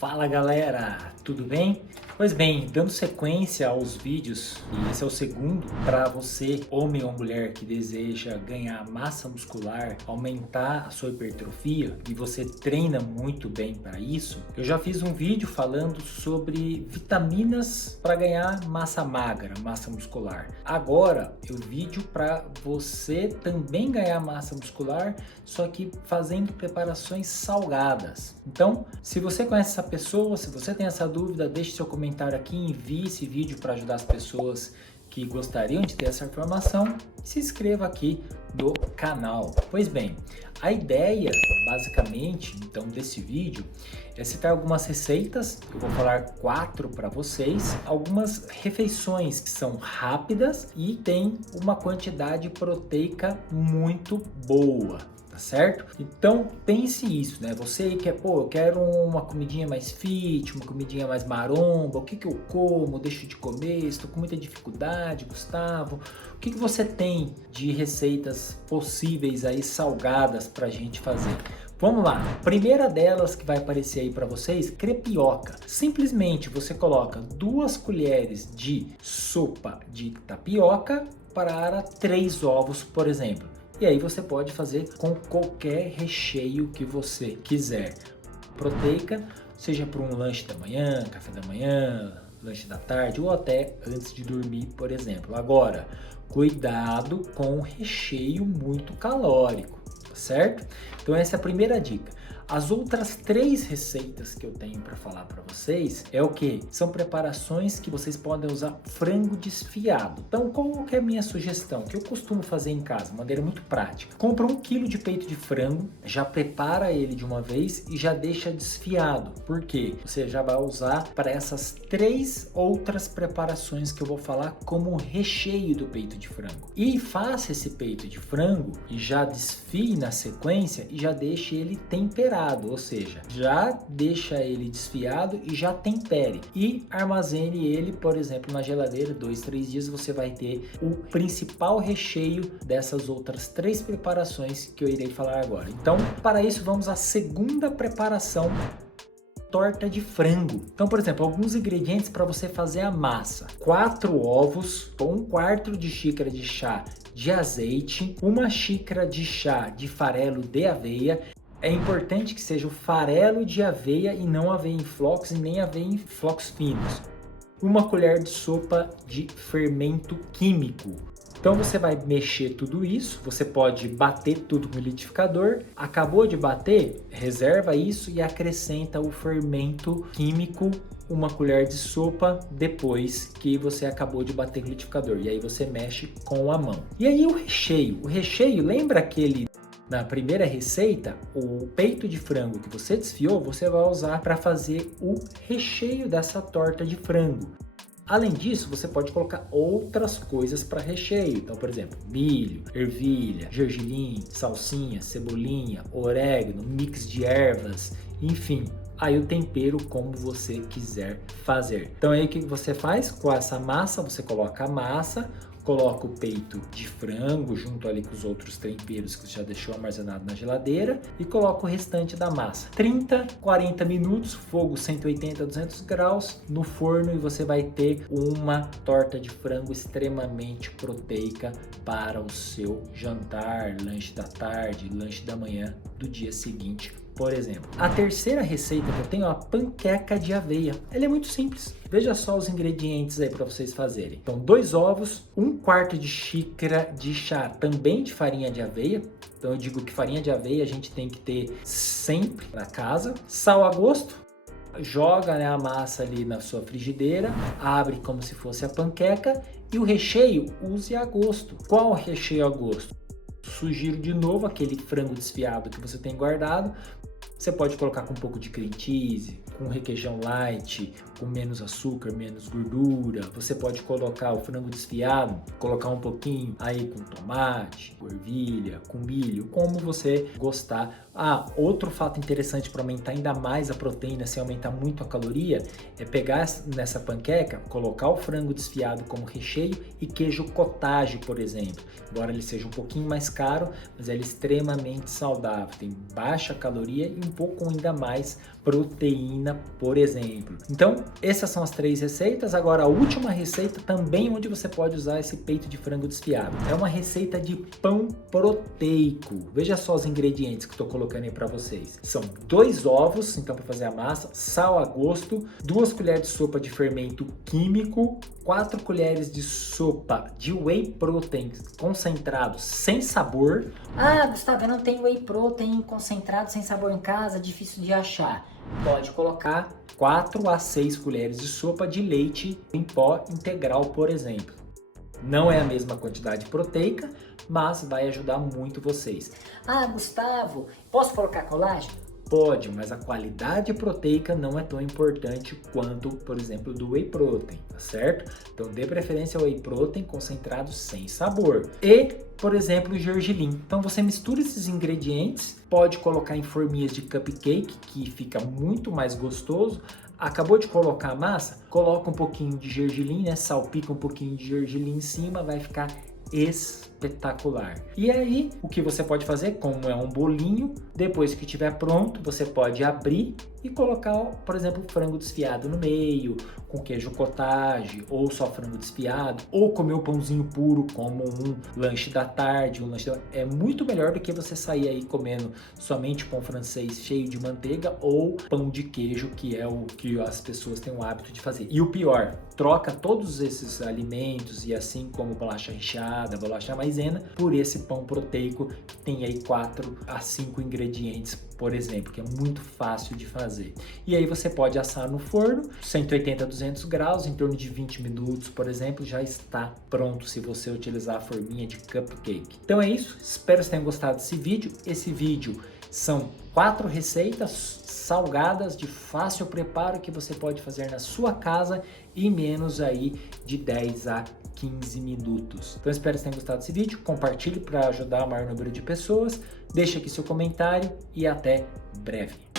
Fala galera, tudo bem? Pois bem, dando sequência aos vídeos, e esse é o segundo, para você, homem ou mulher que deseja ganhar massa muscular, aumentar a sua hipertrofia e você treina muito bem para isso, eu já fiz um vídeo falando sobre vitaminas para ganhar massa magra, massa muscular. Agora, eu vídeo para você também ganhar massa muscular, só que fazendo preparações salgadas. Então, se você conhece essa pessoa, se você tem essa dúvida, deixe seu comentário aqui, envie esse vídeo para ajudar as pessoas que gostariam de ter essa informação e se inscreva aqui no canal. Pois bem, a ideia basicamente então desse vídeo é citar algumas receitas, eu vou falar 4 para vocês, algumas refeições que são rápidas e tem uma quantidade proteica muito boa. Certo? Então pense isso, né? Você aí quer, eu quero uma comidinha mais fit, uma comidinha mais maromba, o que que eu como, deixo de comer, estou com muita dificuldade, Gustavo. O que que você tem de receitas possíveis aí salgadas pra gente fazer? Vamos lá, primeira delas que vai aparecer aí para vocês, crepioca. Simplesmente você coloca 2 colheres de sopa de tapioca para 3 ovos, por exemplo. E aí você pode fazer com qualquer recheio que você quiser. Proteica, seja para um lanche da manhã, café da manhã, lanche da tarde ou até antes de dormir, por exemplo. Agora, cuidado com o recheio muito calórico, tá certo? Então essa é a primeira dica. As outras 3 receitas que eu tenho para falar para vocês é o que? São preparações que vocês podem usar frango desfiado. Então, qual que é a minha sugestão? Que eu costumo fazer em casa, de maneira muito prática. Compra 1 kg de peito de frango, já prepara ele de uma vez e já deixa desfiado. Por quê? Você já vai usar para essas 3 outras preparações que eu vou falar como recheio do peito de frango. E faça esse peito de frango e já desfie na sequência e já deixe ele temperado. Ou seja, já deixa ele desfiado e já tempere e armazene ele, por exemplo, na geladeira 2, 3 dias você vai ter o principal recheio dessas outras 3 preparações que eu irei falar agora. Então, para isso vamos à segunda preparação, torta de frango. Então, por exemplo, alguns ingredientes para você fazer a massa: 4 ovos, 1/4 de xícara de chá de azeite, 1 xícara de chá de farelo de aveia. É importante que seja o farelo de aveia e não aveia em flocos e nem aveia em flocos finos. 1 colher de sopa de fermento químico. Então você vai mexer tudo isso, você pode bater tudo no liquidificador. Acabou de bater, reserva isso e acrescenta o fermento químico, 1 colher de sopa depois que você acabou de bater no liquidificador. E aí você mexe com a mão. E aí o recheio, lembra aquele... Na primeira receita, o peito de frango que você desfiou, você vai usar para fazer o recheio dessa torta de frango. Além disso, você pode colocar outras coisas para recheio. Então, por exemplo, milho, ervilha, gergelim, salsinha, cebolinha, orégano, mix de ervas, enfim. Aí o tempero como você quiser fazer. Então aí o que você faz? Com essa massa, você coloca a massa, coloca o peito de frango junto ali com os outros temperos que você já deixou armazenado na geladeira e coloca o restante da massa. 30, 40 minutos, fogo 180 a 200 graus no forno e você vai ter uma torta de frango extremamente proteica para o seu jantar, lanche da tarde, lanche da manhã do dia seguinte, por exemplo. A terceira receita que eu tenho é a panqueca de aveia. Ela é muito simples. Veja só os ingredientes aí para vocês fazerem. Então, 2 ovos, 1/4 de xícara de chá também de farinha de aveia. Então eu digo que farinha de aveia a gente tem que ter sempre na casa. Sal a gosto. Joga, né, a massa ali na sua frigideira, abre como se fosse a panqueca e o recheio use a gosto. Qual recheio a gosto? Sugiro de novo aquele frango desfiado que você tem guardado. Você pode colocar com um pouco de cream cheese, com requeijão light, com menos açúcar, menos gordura. Você pode colocar o frango desfiado, colocar um pouquinho aí com tomate, com ervilha, com milho, como você gostar. Outro fato interessante para aumentar ainda mais a proteína, sem aumentar muito a caloria, é pegar nessa panqueca, colocar o frango desfiado como recheio e queijo cottage, por exemplo. Embora ele seja um pouquinho mais caro, mas ele é extremamente saudável, tem baixa caloria e um pouco ainda mais proteína, por exemplo. Então, essas são as 3 receitas. Agora, a última receita também onde você pode usar esse peito de frango desfiado. É uma receita de pão proteico. Veja só os ingredientes que estou colocando aí para vocês. São 2 ovos, então para fazer a massa, sal a gosto, 2 colheres de sopa de fermento químico, 4 colheres de sopa de whey protein concentrado sem sabor. Ah, Gustavo, eu não tenho whey protein concentrado sem sabor em casa, difícil de achar. Pode colocar 4 a 6 colheres de sopa de leite em pó integral, por exemplo. Não é a mesma quantidade proteica, mas vai ajudar muito vocês. Ah, Gustavo, posso colocar colágeno? Pode, mas a qualidade proteica não é tão importante quanto, por exemplo, do whey protein, tá certo? Então dê preferência ao whey protein concentrado sem sabor. E, por exemplo, o gergelim. Então você mistura esses ingredientes, pode colocar em forminhas de cupcake, que fica muito mais gostoso. Acabou de colocar a massa? Coloca um pouquinho de gergelim, né? Salpica um pouquinho de gergelim em cima, vai ficar espetacular. E aí, o que você pode fazer, como é um bolinho, depois que estiver pronto, você pode abrir e colocar, por exemplo, frango desfiado no meio, com queijo cottage, ou só frango desfiado, ou comer o pãozinho puro como um lanche da tarde, é muito melhor do que você sair aí comendo somente pão francês cheio de manteiga ou pão de queijo, que é o que as pessoas têm o hábito de fazer. E o pior, troca todos esses alimentos, e assim como bolacha recheada, bolacha maisena, por esse pão proteico que tem aí 4 a 5 ingredientes, por exemplo, que é muito fácil de fazer. E aí você pode assar no forno, 180 a 200 graus, em torno de 20 minutos, por exemplo, já está pronto se você utilizar a forminha de cupcake. Então é isso, espero que vocês tenham gostado desse vídeo. Esse vídeo são 4 receitas salgadas de fácil preparo que você pode fazer na sua casa em menos aí de 10 a 15 minutos. Então espero que vocês tenham gostado desse vídeo, compartilhe para ajudar o maior número de pessoas, deixe aqui seu comentário e até breve.